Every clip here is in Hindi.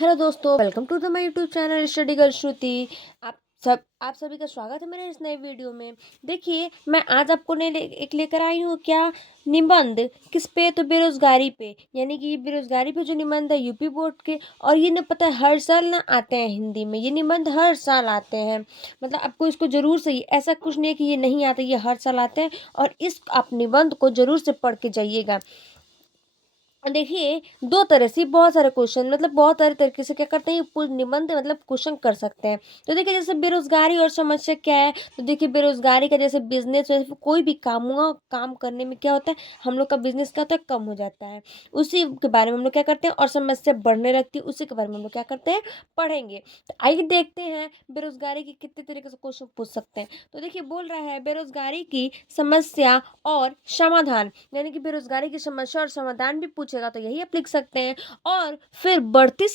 हेलो दोस्तों, welcome to the my YouTube channel study girl Shruti. आप सभी का स्वागत है मेरे इस नए वीडियो में। देखिए, मैं आज आपको एक लेकर आई हूँ क्या निबंध। किस पे? तो बेरोजगारी पे। यानी कि बेरोजगारी पे जो निबंध है यूपी बोर्ड के, और ये न पता है हर साल ना आते हैं हिंदी में। ये निबंध हर साल आते हैं, मतलब आपको इसको जरूर से, ऐसा कुछ नहीं है कि ये नहीं आते, ये हर साल आते हैं। और इस आप निबंध को जरूर से पढ़ के जाइएगा। देखिए, दो तरह से बहुत सारे क्वेश्चन, मतलब बहुत सारे तरीके से क्या करते हैं, पूर्ण निबंध मतलब क्वेश्चन कर सकते हैं। तो देखिए, जैसे बेरोजगारी और समस्या क्या है। तो देखिए, बेरोजगारी का जैसे बिजनेस है, कोई भी काम हुआ, काम करने में क्या होता है, हम लोग का बिजनेस क्या होता है, कम हो जाता है। उसी के बारे में हम लोग क्या करते हैं, और समस्या बढ़ने लगती है, उसी के बारे में हम लोग क्या करते हैं, पढ़ेंगे। तो आइए देखते हैं बेरोजगारी की कितने तरीके से क्वेश्चन पूछ सकते हैं। तो देखिए, बोल रहा है बेरोजगारी की समस्या और समाधान, यानी कि बेरोजगारी की समस्या और समाधान भी पूछेगा तो यही आप लिख सकते हैं। और फिर बढ़ती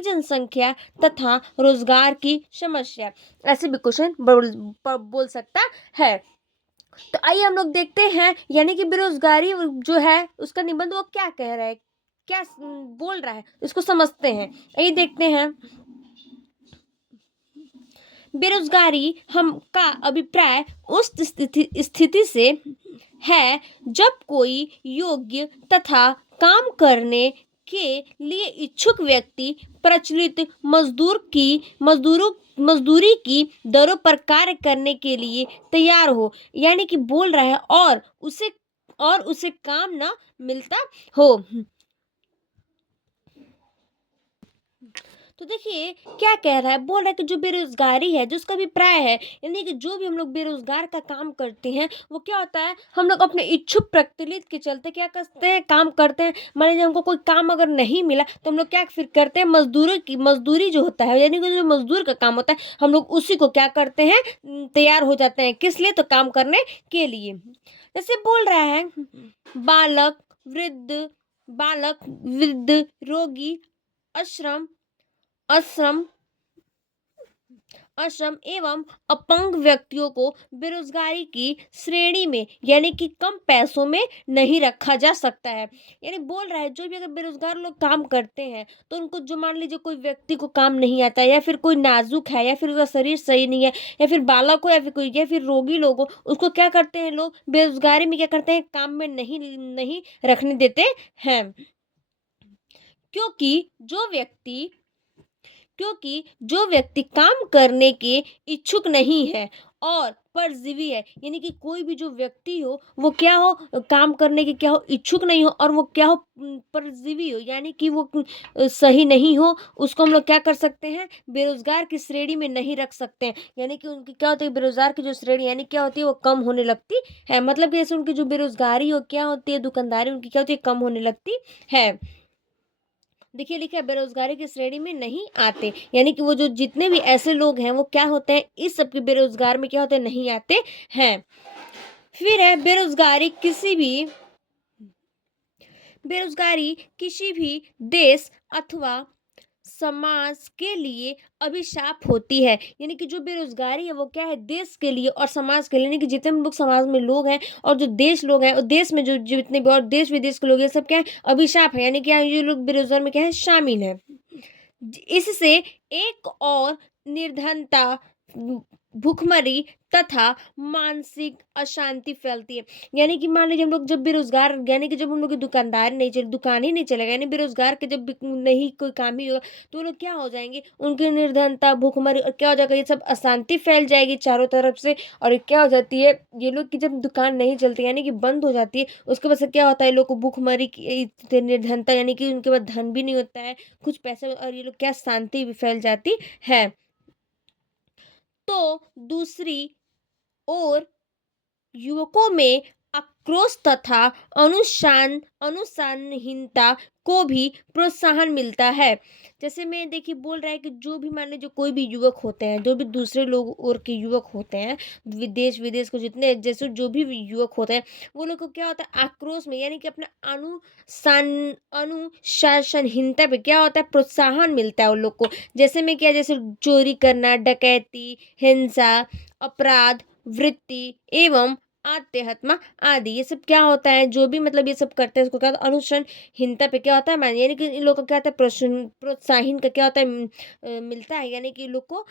जनसंख्या तथा रोजगार की समस्या, ऐसे भी क्वेश्चन बोल सकता है। तो आइए हम लोग देखते हैं, यानी कि बेरोजगारी जो है उसका निबंध वो क्या कह रहा है, क्या बोल रहा है, इसको समझते हैं। आइए देखते हैं। बेरोजगारी हम का अभिप्राय उस स्थिति से है जब कोई योग्य तथा काम करने के लिए इच्छुक व्यक्ति प्रचलित मजदूरी की दरों पर कार्य करने के लिए तैयार हो, यानी कि बोल रहा है और उसे काम ना मिलता हो। तो देखिए, क्या कह रहा है, बोल रहा है कि जो बेरोजगारी है, जो उसका अभिप्राय है, यानी कि जो भी हम लोग बेरोजगार का काम करते हैं, वो क्या होता है, हम लोग अपने इच्छुक प्रचलित के चलते क्या करते हैं, काम करते हैं। मान लीजिए हमको कोई काम अगर नहीं मिला तो हम लोग क्या फिर करते हैं, मजदूरी जो होता है, यानी कि जो मजदूर का काम होता है, हम लोग उसी को क्या करते हैं, तैयार हो जाते हैं। किस लिए? तो काम करने के लिए। जैसे बोल रहा है बालक वृद्ध बालक वृद्ध, रोगी, अश्रम असम अक्षम एवं अपंग व्यक्तियों को बेरोजगारी की श्रेणी में, यानी कि कम पैसों में नहीं रखा जा सकता है। यानी बोल रहा है, जो भी अगर बेरोजगार लोग काम करते हैं तो उनको, जो मान लीजिए कोई व्यक्ति को काम नहीं आता है, या फिर कोई नाजुक है, या फिर उसका शरीर सही नहीं है, या फिर बालक हो, या फिर कोई, या फिर रोगी लोग हो, उसको क्या करते हैं लोग बेरोजगारी में, क्या करते हैं, काम में नहीं नहीं रखने देते हैं। क्योंकि जो व्यक्ति क्योंकि जो व्यक्ति काम करने के इच्छुक नहीं है और परजीवी है, यानी कि कोई भी जो व्यक्ति हो, वो क्या हो, काम करने के क्या हो, इच्छुक नहीं हो, और वो क्या हो, परजीवी हो, यानी कि वो सही नहीं हो, उसको हम लोग क्या कर सकते हैं, बेरोजगार की श्रेणी में नहीं रख सकते हैं। यानी कि उनकी क्या होती है, बेरोजगार की जो श्रेणी यानी क्या होती है, वो कम होने लगती है। मतलब कि जैसे उनकी जो बेरोजगारी हो, क्या होती है, दुकानदारी उनकी क्या होती है, कम होने लगती है। देखिए, लिखा है बेरोजगारी की श्रेणी में नहीं आते, यानी कि वो जो जितने भी ऐसे लोग हैं, वो क्या होते हैं, इस सब के बेरोजगार में क्या होते हैं, नहीं आते हैं। फिर है बेरोजगारी किसी भी देश अथवा समाज के लिए अभिशाप होती है। यानी कि जो बेरोजगारी है, वो क्या है, देश के लिए और समाज के लिए, यानी कि जितने भी लोग समाज में लोग हैं, और जो देश लोग हैं, और देश में जो जितने भी और देश विदेश के लोग हैं, सब क्या है, अभिशाप है, यानी क्या है, ये लोग बेरोजगार में क्या है, शामिल है। इससे एक और निर्धनता, भूखमरी तथा मानसिक अशांति फैलती है। यानी कि मान लीजिए हम लोग जब बेरोजगार, यानी कि जब हम लोग की दुकानदार नहीं चले, दुकान ही नहीं चलेगा, यानी बेरोजगार के जब नहीं कोई काम ही होगा, तो वो लोग क्या हो जाएंगे, उनकी निर्धनता, भूखमरी, और क्या हो जाएगा, ये सब अशांति फैल जाएगी चारों तरफ से। और क्या हो जाती है, ये लोग की जब दुकान नहीं चलती, यानी कि बंद हो जाती है, उसके वजह से क्या होता है, लोग को भूखमरी की निर्धनता, यानी कि उनके पास धन भी नहीं होता है, कुछ पैसे, और ये लोग क्या, शांति भी फैल जाती है। तो दूसरी ओर युवकों में आक्रोश तथा अनुशासनहीनता को भी प्रोत्साहन मिलता है। जैसे मैं, देखिए, बोल रहा है कि जो भी, मान लीजिए कोई भी युवक होते हैं, जो भी दूसरे लोग और के युवक होते हैं, विदेश विदेश को जितने जैसे जो भी युवक होते हैं, वो लोग को क्या होता है, आक्रोश में, यानी कि अपना अनुशासनहीनता पे क्या होता है, प्रोत्साहन मिलता है उन लोग को। जैसे में क्या, जैसे चोरी करना, डकैती, हिंसा, अपराध वृत्ति एवं आत्महत्या आदि। ये सब क्या होता है, जो भी मतलब ये सब करते हैं इसको क्या होता है, अनुसरणहीनता पे क्या होता है मान, यानी कि इन लोगों को क्या होता है, प्रोत्साहन का क्या होता है मिलता है, यानी कि इन लोग को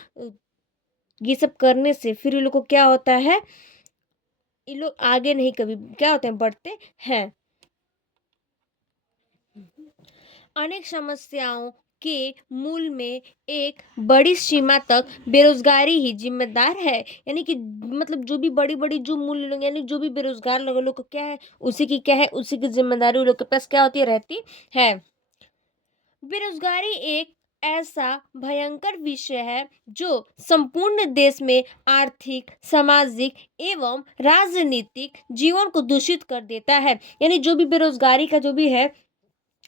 ये सब करने से फिर इन लोग को क्या होता है, ये लोग आगे नहीं कभी क्या होते हैं, बढ़ते हैं। अनेक समस्याओं के मूल में एक बड़ी सीमा तक बेरोजगारी ही जिम्मेदार है, यानी कि मतलब जो भी बड़ी बड़ी जो मूल लोग, यानी जो भी बेरोजगार लोग को क्या है, उसी की क्या है, उसी की जिम्मेदारी उन लोग के पास क्या होती है, रहती है। बेरोजगारी एक ऐसा भयंकर विषय है जो संपूर्ण देश में आर्थिक, सामाजिक एवं राजनीतिक जीवन को दूषित कर देता है। यानी जो भी बेरोजगारी का जो भी है,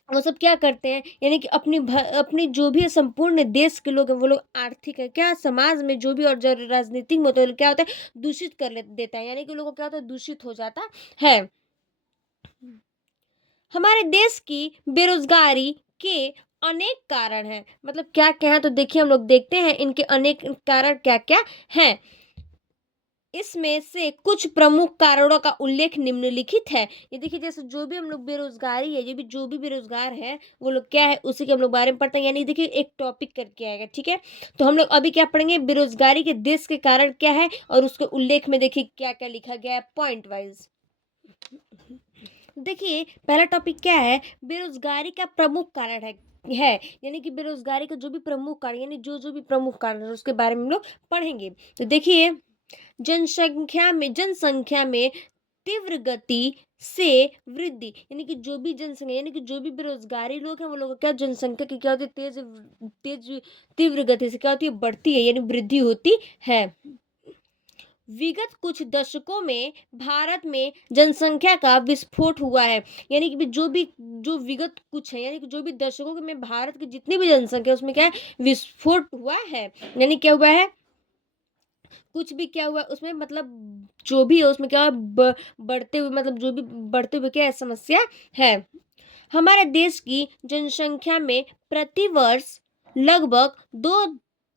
वो सब क्या करते हैं, यानी कि अपनी जो भी संपूर्ण देश के लोग हैं, वो लोग आर्थिक है क्या, समाज में जो भी और जो राजनीतिक में होता है, क्या होता है, दूषित कर देता है, यानी कि लोगों को क्या होता है, दूषित हो जाता है। हमारे देश की बेरोजगारी के अनेक कारण हैं, मतलब क्या क्या है, तो देखिए हम लोग देखते हैं इनके अनेक कारण क्या क्या हैं। इसमें से कुछ प्रमुख कारणों का उल्लेख निम्नलिखित है। ये देखिए, जैसे जो भी हम लोग बेरोजगारी है, जो भी बेरोजगार है, वो लोग क्या है, उसी के हम लोग बारे में पढ़ते हैं, यानी देखिए एक टॉपिक करके आएगा, ठीक है। तो हम लोग अभी क्या पढ़ेंगे, बेरोजगारी के देश के कारण क्या है, और उसके उल्लेख में देखिए क्या क्या लिखा गया है पॉइंट वाइज। देखिए पहला टॉपिक क्या है, बेरोजगारी का प्रमुख कारण है, यानी कि बेरोजगारी का जो भी प्रमुख कारण, यानी जो जो भी प्रमुख कारण है उसके बारे में हम लोग पढ़ेंगे। तो देखिए, जनसंख्या में तीव्र गति से वृद्धि, यानी कि जो भी जनसंख्या, यानी कि जो भी बेरोजगारी लोग हैं, वो लोग क्या, जनसंख्या की क्या होती है, तेज तीव्र गति से क्या होती है, बढ़ती है, यानी वृद्धि होती है। विगत कुछ दशकों में भारत में जनसंख्या का विस्फोट हुआ है, यानी कि जो विगत कुछ है, यानी कि जो भी दशकों में भारत की जितनी भी जनसंख्या है, उसमें क्या है, विस्फोट हुआ है, यानी क्या हुआ है, कुछ भी क्या हुआ उसमें, मतलब जो भी है उसमें क्या बढ़ते हुए, मतलब जो भी बढ़ते हुए क्या है, समस्या है। हमारे देश की जनसंख्या में प्रति वर्ष लगभग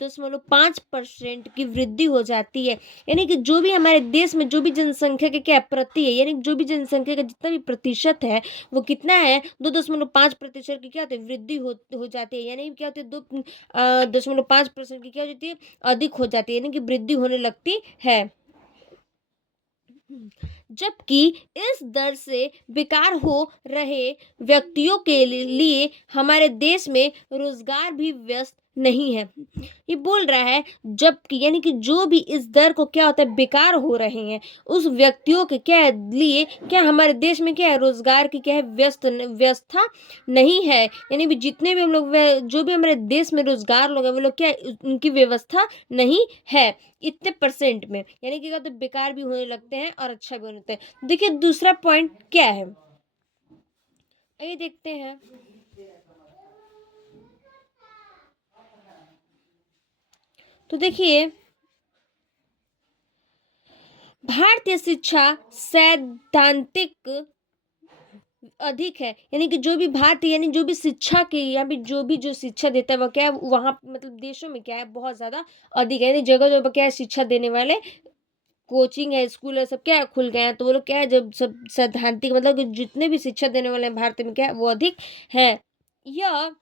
2.5% की वृद्धि हो जाती है, यानी कि जो भी हमारे देश में जो भी जनसंख्या के क्या प्रति है, यानी जो भी जनसंख्या का जितना भी प्रतिशत है, वो कितना है, 2.5% की क्या होती है, वृद्धि हो जाती है, यानी क्या होती है, 2.5% की क्या हो जाती है, अधिक हो जाती है, यानी कि वृद्धि होने लगती है। जबकि इस दर से बेकार हो रहे व्यक्तियों के लिए हमारे देश में रोजगार भी व्यस्त नहीं है। ये बोल रहा है जबकि, यानी कि जो भी इस दर को क्या होता है, बेकार हो रहे हैं, उस व्यक्तियों के क्या है, लिए क्या हमारे देश में क्या है, रोजगार की क्या है, व्यवस्था नहीं है, यानी भी जितने भी हम लोग जो भी हमारे देश में रोजगार लोग हैं, वो लोग क्या है, उनकी व्यवस्था नहीं है इतने परसेंट में, यानी कि क्या होता है, बेकार भी होने लगते हैं और अच्छा भी होने लगते हैं। देखिए दूसरा पॉइंट क्या है, ये देखते हैं। तो देखिए, भारतीय शिक्षा सैद्धांतिक अधिक है, यानी कि जो भी भारतीय, यानी जो भी शिक्षा की, या भी जो शिक्षा देता है, वो क्या है, वहाँ मतलब देशों में क्या है, बहुत ज्यादा अधिक है, यानी जगह जगह क्या है, शिक्षा देने वाले कोचिंग है, स्कूल है, सब क्या है, खुल गए हैं, तो वो लोग क्या है, जब सब सैद्धांतिक मतलब कि जितने भी शिक्षा देने वाले हैं भारत में, क्या है, वो अधिक है। यह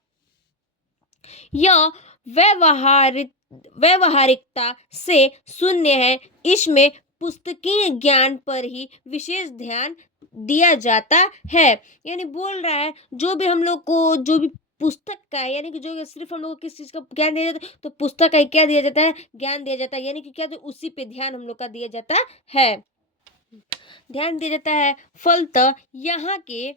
यह व्यवहारिक व्यवहारिकता से शून्य है, इसमें पुस्तकीय ज्ञान पर ही विशेष ध्यान दिया जाता है, यानी बोल रहा है जो भी हम लोग को जो भी पुस्तक का है, यानी कि जो सिर्फ हम लोग को किस चीज का ज्ञान दिया जाता है, तो पुस्तक का ही क्या दिया जाता है, ज्ञान दिया जाता है, यानी कि क्या, तो उसी पे ध्यान हम लोग का दिया जाता है, ध्यान दिया जाता है। फलतः यहाँ के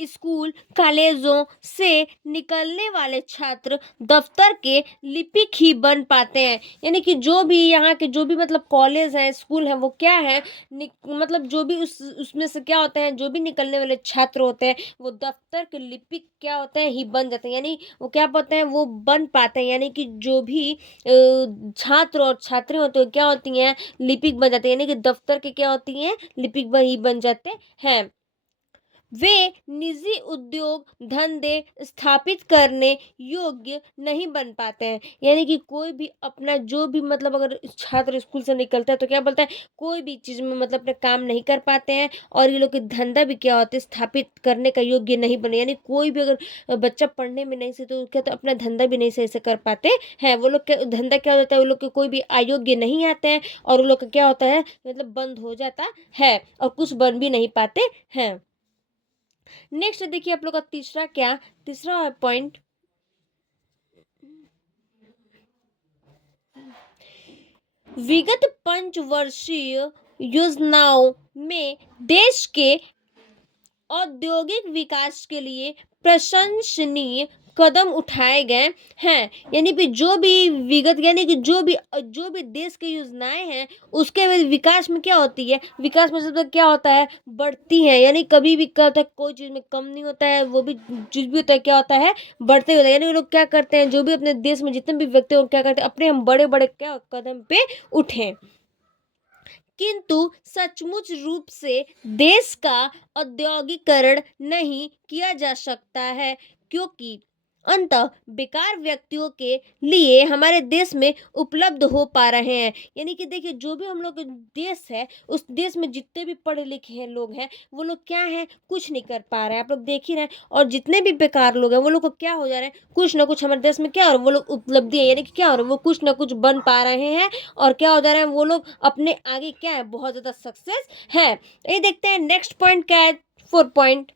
स्कूल कॉलेजों से निकलने वाले छात्र दफ्तर के लिपिक ही बन पाते हैं, यानी कि जो भी यहाँ के जो भी मतलब कॉलेज हैं, स्कूल हैं, वो क्या है, मतलब जो भी उसमें से क्या होते हैं, जो भी निकलने वाले छात्र होते हैं, वो दफ्तर के लिपिक क्या होते हैं, ही बन जाते हैं, यानी वो क्या होते हैं, वो बन पाते हैं, यानी कि जो भी छात्र और छात्री होते हैं, क्या होती हैं, लिपिक बन जाते हैं, यानी कि दफ्तर के क्या होती हैं, लिपिक ही बन जाते हैं। वे निजी उद्योग धंधे स्थापित करने योग्य नहीं बन पाते हैं। यानी कि कोई भी अपना जो भी मतलब अगर छात्र स्कूल से निकलता है तो क्या बोलता है, कोई भी चीज़ में मतलब अपना काम नहीं कर पाते हैं, और ये लोग के धंधा भी क्या होते हैं, स्थापित करने का योग्य नहीं बने। यानी कोई भी अगर बच्चा पढ़ने में नहीं सही तो क्या, तो अपना धंधा भी नहीं सही से कर पाते हैं। वो लोग का धंधा क्या हो जाता है, वो लोग के कोई भी अयोग्य नहीं आते हैं, और वो लोग का क्या होता है, मतलब बंद हो जाता है, और कुछ बन भी नहीं पाते हैं। नेक्स्ट देखिए आप लोग का तीसरा पॉइंट, विगत पंचवर्षीय योजनाओं में देश के औद्योगिक विकास के लिए प्रशंसनीय कदम उठाए गए हैं। यानी कि जो भी विगत, यानी कि जो भी देश की योजनाएं हैं उसके विकास में क्या होती है, विकास में मतलब क्या होता है, बढ़ती है। यानी कभी भी क्या होता है, कोई चीज़ में कम नहीं होता है, वो भी चीज़ भी होता है क्या होता है, बढ़ते होता है। यानी वो लोग क्या करते हैं, जो भी अपने देश में जितने भी व्यक्ति हैं क्या करते हैं, अपने हम बड़े बड़े क्या कदम पे उठें। किंतु सचमुच रूप से देश का औद्योगिकरण नहीं किया जा सकता है, क्योंकि अंततः बेकार व्यक्तियों के लिए हमारे देश में उपलब्ध हो पा रहे हैं। यानी कि देखिए जो भी हम लोग देश है, उस देश में जितने भी पढ़े लिखे हैं लोग हैं, वो लोग क्या हैं, कुछ नहीं कर पा रहे हैं। आप लोग देख ही रहे हैं, और जितने भी बेकार लोग हैं वो लोग को क्या हो जा रहे हैं, कुछ ना कुछ हमारे देश में क्या हो रहा है, वो लोग उपलब्धि है, यानी कि क्या हो रहा है, वो कुछ ना कुछ बन पा रहे हैं, और क्या हो जा रहा है, वो लोग अपने आगे क्या है, बहुत ज्यादा सक्सेस है। ये देखते हैं नेक्स्ट पॉइंट क्या है, 4 पॉइंट,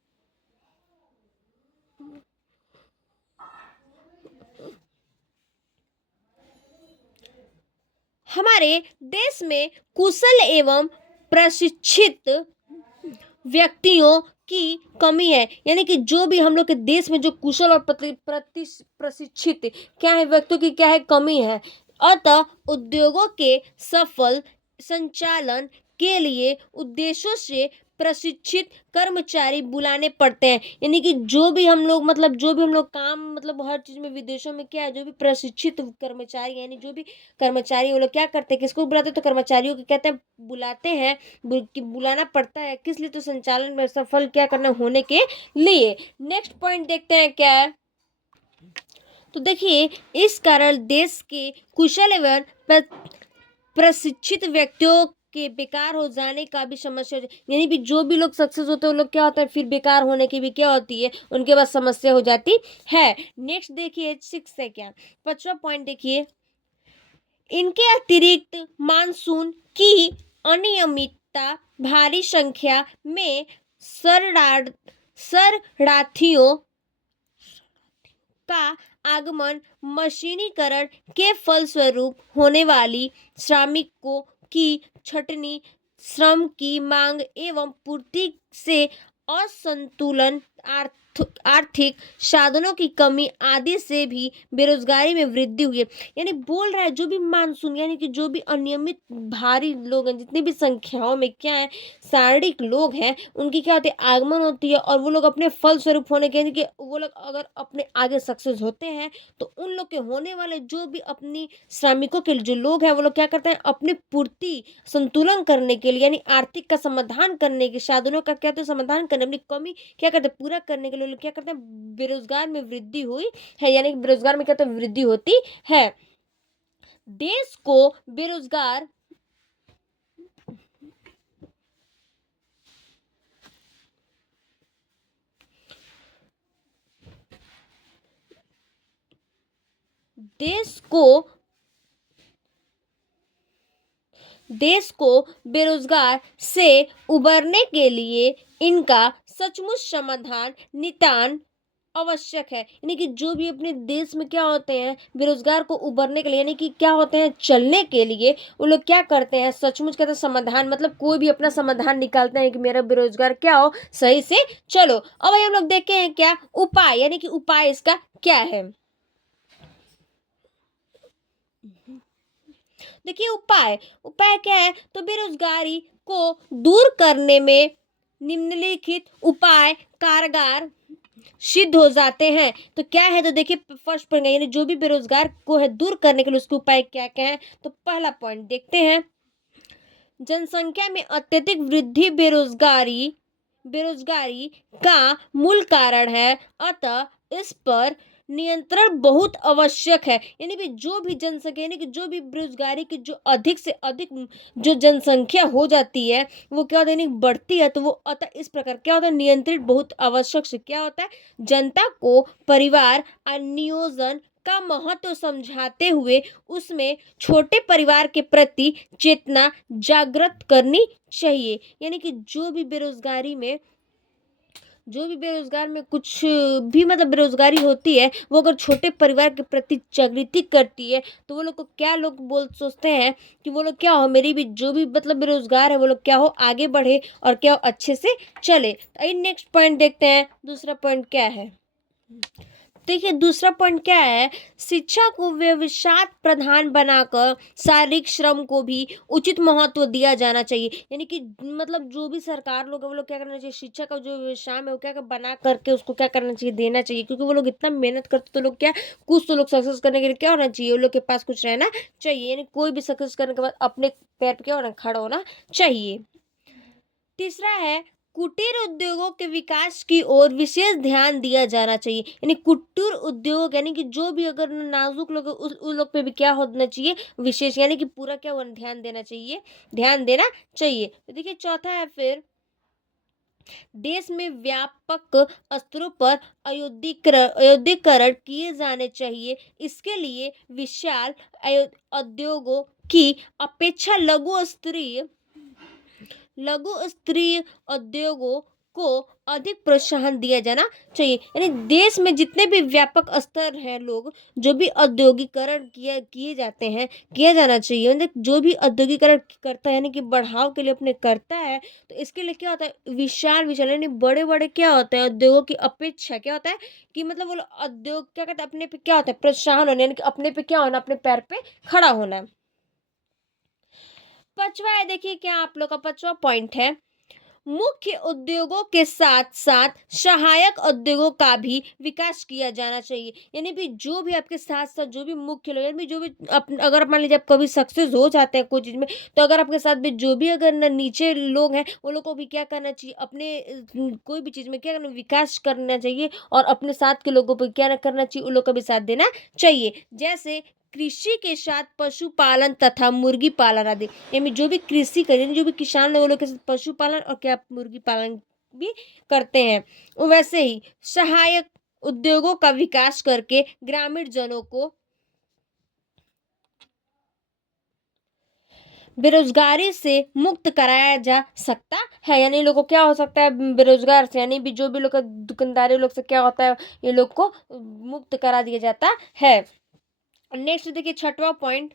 हमारे देश में कुशल एवं प्रशिक्षित व्यक्तियों की कमी है। यानी कि जो भी हम लोग के देश में जो कुशल और प्रशिक्षित क्या है व्यक्तियों की क्या है, कमी है। अतः उद्योगों के सफल संचालन के लिए उद्देश्यों से प्रशिक्षित कर्मचारी बुलाने पड़ते हैं। यानी कि जो भी हम लोग मतलब जो भी हम लोग काम मतलब हर चीज में विदेशों में क्या है, जो भी प्रशिक्षित कर्मचारी यानी जो भी कर्मचारी वो लोग क्या करते हैं, किसको बुलाते हैं, तो कर्मचारियों को कहते हैं, बुलाते हैं, बुलाना पड़ता है, किस लिए, तो संचालन में सफल क्या करना होने के लिए। नेक्स्ट पॉइंट देखते हैं क्या है, तो देखिए इस कारण देश के कुशल एवं प्रशिक्षित व्यक्तियों के बेकार हो जाने का भी समस्या हो यानी भी जो भी लोग सक्सेस होते हैं वो लोग क्या होता है, फिर बेकार होने की भी क्या होती है, उनके पास समस्या हो जाती है। नेक्स्ट देखिए 6 है क्या, 5वां पॉइंट देखिए, इनके अतिरिक्त मानसून की अनियमितता, भारी संख्या में शरणार्थियों का आगमन, मशीनीकरण के फलस्वरूप होने वाली श्रमिकों की छटनी, श्रम की मांग एवं पूर्ति से असंतुलन, आर्थिक साधनों की कमी आदि से भी बेरोजगारी में वृद्धि हुई है। यानी बोल रहा है जो भी मानसून यानी कि जो भी अनियमित भारी लोग हैं, जितनी भी संख्याओं में क्या है, शारीरिक लोग हैं, उनकी क्या होती है, आगमन होती है, और वो लोग अपने फल स्वरूप होने के यानी कि वो लोग अगर अपने आगे सक्सेस होते हैं तो उन लोग के होने वाले जो भी अपनी श्रमिकों के जो लोग हैं वो लोग क्या करते हैं, अपनी पूर्ति संतुलन करने के लिए यानी आर्थिक का समाधान करने के साधनों का क्या, तो समाधान करने, अपनी कमी क्या करते हैं, पूरा करने के लिए लोग क्या करते हैं, बेरोजगार में वृद्धि हुई है। यानी कि बेरोजगार में क्या तो वृद्धि होती है। देश को बेरोजगार देश को बेरोजगार से उबरने के लिए इनका सचमुच समाधान नितांत आवश्यक है। यानी कि जो भी अपने देश में क्या होते हैं, बेरोजगार को उबरने के लिए यानी कि क्या होते हैं, चलने के लिए वो लोग क्या करते हैं, सचमुच कहते हैं समाधान, मतलब कोई भी अपना समाधान निकालते हैं कि मेरा बेरोजगार क्या हो, सही से चलो। अब हम लोग देखे हैं क्या उपाय, यानी कि उपाय इसका क्या है। देखिए उपाय उपाय क्या है, तो बेरोजगारी को दूर करने में निम्नलिखित उपाय कारगर सिद्ध हो जाते हैं। तो क्या है, तो देखिए फर्स्ट पॉइंट यानी जो भी बेरोजगार को है दूर करने के लिए उसके उपाय क्या क्या है, तो पहला पॉइंट देखते हैं, जनसंख्या में अत्यधिक वृद्धि बेरोजगारी बेरोजगारी का मूल कारण है, अतः इस पर नियंत्रण बहुत आवश्यक है। यानी कि जो भी जनसंख्या, यानी कि जो भी बेरोजगारी की जो अधिक से अधिक जो जनसंख्या हो जाती है, वो क्या होता है, यानी बढ़ती है, तो वो अतः इस प्रकार क्या होता है, नियंत्रित बहुत आवश्यक से क्या होता है, जनता को परिवार नियोजन का महत्व समझाते हुए उसमें छोटे परिवार के प्रति चेतना जागृत करनी चाहिए। यानी कि जो भी बेरोजगार में कुछ भी मतलब बेरोजगारी होती है, वो अगर छोटे परिवार के प्रति जागृति करती है, तो वो लोग को क्या, लोग बोल सोचते हैं कि वो लोग क्या हो, मेरी भी जो भी मतलब बेरोजगार है वो लोग क्या हो, आगे बढ़े और क्या हो, अच्छे से चले। तो नेक्स्ट पॉइंट देखते हैं, दूसरा पॉइंट क्या है। देखिए दूसरा पॉइंट क्या है, शिक्षा को व्यवसाय प्रधान बनाकर शारीरिक श्रम को भी उचित महत्व दिया जाना चाहिए। यानी कि मतलब जो भी सरकार लोग है वो लोग क्या करना चाहिए, शिक्षा का जो व्यवसाय है वो क्या बना करके उसको क्या करना चाहिए, देना चाहिए, क्योंकि वो लोग इतना मेहनत करते तो लोग क्या, कुछ तो लोग सक्सेस करने के लिए क्या होना चाहिए, वो लोग के पास कुछ रहना चाहिए। यानी कोई भी सक्सेस करने के बाद अपने पैर पे क्या होना, खड़ा होना चाहिए। तीसरा है, कुटीर उद्योगों के विकास की ओर विशेष ध्यान दिया जाना चाहिए। यानी कुटीर उद्योग यानी कि जो भी अगर नाजुक लोग हैं, उन लोग पे भी क्या होना चाहिए, विशेष यानी कि पूरा क्या होना, ध्यान देना चाहिए। तो देखिए चौथा है फिर, देश में व्यापक स्तरों पर औद्योगिकरण किए जाने चाहिए। इसके लिए विशाल उद्योगों की अपेक्षा लघु स्तरीय उद्योगों को अधिक प्रोत्साहन दिया जाना चाहिए। यानी देश में जितने भी व्यापक स्तर हैं, लोग जो भी औद्योगिकरण किए जाते हैं, किया जाना चाहिए। मतलब जो भी औद्योगिकरण करता है यानी कि बढ़ाव के लिए अपने करता है, तो इसके लिए क्या होता है, विशाल विशाल यानी बड़े बड़े क्या होता है, उद्योगों की अपेक्षा क्या होता है कि मतलब वो लोग उद्योग क्या करते हैं, अपने पे क्या होता है, प्रोत्साहन होना, यानी कि अपने पे क्या होना, अपने पैर पे खड़ा होना। पांचवा है, देखिए क्या आप लोग का पांचवा पॉइंट है, मुख्य उद्योगों के साथ साथ सहायक उद्योगों का भी विकास किया जाना चाहिए। यानी भी जो भी आपके साथ साथ जो भी मुख्य लोग, यानी जो भी अगर मान लीजिए आप कभी सक्सेस हो जाते हैं कोई चीज में, तो अगर आपके साथ भी जो भी अगर नीचे लोग हैं, वो लोग को भी क्या करना चाहिए, अपने कोई भी चीज में क्या करना, विकास करना चाहिए, और अपने साथ के लोगों पर क्या करना चाहिए, उन लोग का भी साथ देना चाहिए। जैसे कृषि के साथ पशुपालन तथा मुर्गी पालन आदि, यानी जो भी कृषि करें, यानी जो भी किसान लोग, वो लोग के साथ पशुपालन और क्या मुर्गी पालन भी करते हैं। वैसे ही सहायक उद्योगों का विकास करके ग्रामीण जनों को बेरोजगारी से मुक्त कराया जा सकता है। यानी लोगों को क्या हो सकता है, बेरोजगार से, यानी भी जो भी लोग दुकानदारी लोग से क्या होता है, ये लोग को मुक्त करा दिया जाता है। नेक्स्ट देखिए छठवां पॉइंट,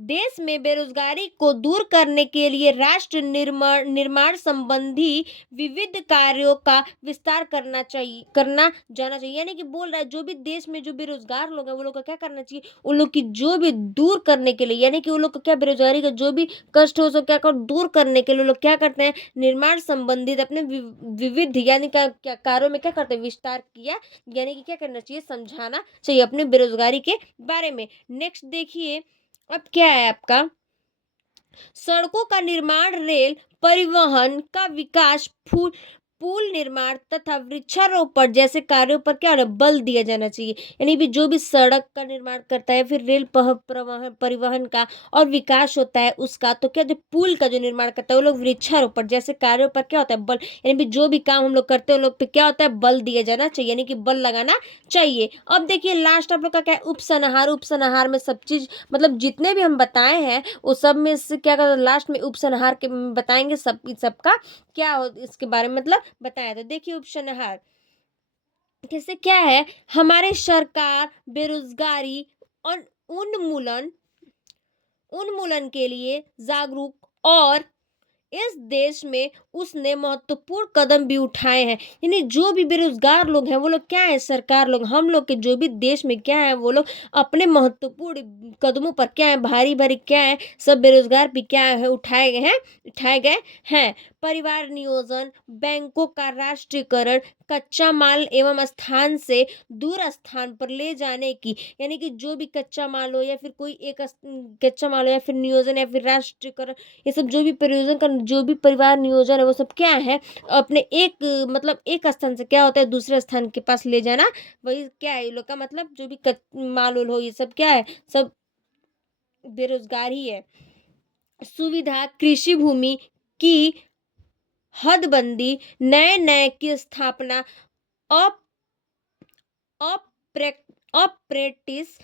देश में बेरोजगारी को दूर करने के लिए राष्ट्र निर्माण संबंधी विविध कार्यों का विस्तार करना जाना चाहिए। यानी कि बोल रहा है जो भी देश में जो बेरोजगार लोग हैं, वो लोग का क्या करना चाहिए, उन लोग की जो भी दूर करने के लिए, यानी कि उन लोग को क्या बेरोजगारी का जो भी कष्ट हो सो क्या कर दूर करने के लिए लोग क्या करते हैं, निर्माण संबंधित अपने विविध यानी क्या कार्यों में क्या करते हैं, विस्तार किया, यानी कि क्या करना चाहिए, समझाना चाहिए अपने बेरोजगारी के बारे में। नेक्स्ट देखिए अब क्या है आपका, सड़कों का निर्माण, रेल परिवहन का विकास, पुल निर्माण तथा वृक्षारोपण जैसे कार्यों पर क्या बल दिया जाना चाहिए। यानी भी जो भी सड़क का निर्माण करता है, फिर रेल परिवहन का और विकास होता है उसका, तो क्या जो पुल का जो निर्माण करता है, वो लोग वृक्षारोपण जैसे कार्यों पर क्या होता है, बल, यानी भी जो भी काम हम लोग करते हैं, उन लोग पे क्या होता है, बल दिया जाना चाहिए, यानी कि बल लगाना चाहिए। अब देखिए लास्ट आप लोग का क्या है, उपसंहार में सब चीज मतलब जितने भी हम बताए हैं, वो सब में से क्या कर लास्ट में उपसंहार के बताएंगे, सबका क्या हो इसके बारे में मतलब बताया। तो देखिए उपसंहार जैसे क्या है, हमारे सरकार बेरोजगारी और उन्मूलन उन्मूलन के लिए जागरूक और इस देश में उसने महत्वपूर्ण कदम भी उठाए हैं। यानी जो भी बेरोजगार लोग हैं, वो लोग क्या है, सरकार लोग, हम लोग के जो भी देश में क्या है, वो लोग अपने महत्वपूर्ण कदमों पर क्या है, भारी भारी क्या है, सब बेरोजगार भी क्या है, उठाए गए हैं। परिवार नियोजन, बैंकों का राष्ट्रीयकरण, कच्चा माल एवं स्थान से दूर स्थान पर ले जाने की, यानी कि जो भी कच्चा माल हो या फिर कोई एक कच्चा माल हो या फिर नियोजन या फिर राष्ट्रीयकरण, ये सब जो भी परियोजना का जो भी परिवार नियोजन है वो सब क्या है, अपने एक मतलब एक स्थान से क्या होता है दूसरे स्थान के पास ले जाना, वही क्या है ये लोग का मतलब जो भी माल उल हो ये सब क्या है, सब बेरोजगार ही है। सुविधा, कृषि भूमि की हदबंदी, नए नए की स्थापना, अप अप्रेंटिस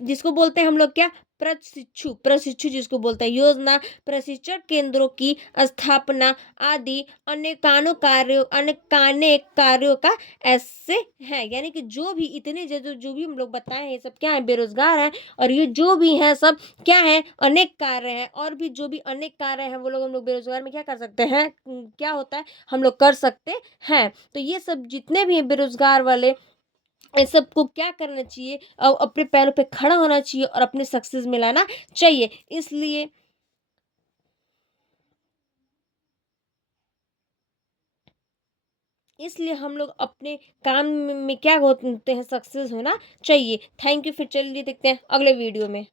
जिसको बोलते हैं हम लोग क्या, प्रशिक्षु प्रशिक्षु जिसको बोलते हैं, योजना, प्रशिक्षण केंद्रों की स्थापना आदि अनेकानेक कार्यों का ऐसे है, यानी कि जो भी इतने जो भी हम लोग बताए हैं ये सब क्या है, बेरोजगार है। और ये जो भी है सब क्या है, अनेक कार्य है, और भी जो भी अनेक कार्य है वो लोग हम लोग बेरोजगार में क्या कर सकते हैं, क्या होता है हम लोग कर सकते हैं। तो ये सब जितने भी हैं बेरोजगार वाले, इन सबको क्या करना चाहिए, अपने पैरों पे खड़ा होना चाहिए और अपने सक्सेस में लाना चाहिए। इसलिए हम लोग अपने काम में क्या होते हैं सक्सेस होना चाहिए। Thank you. फिर चलिए देखते हैं अगले वीडियो में।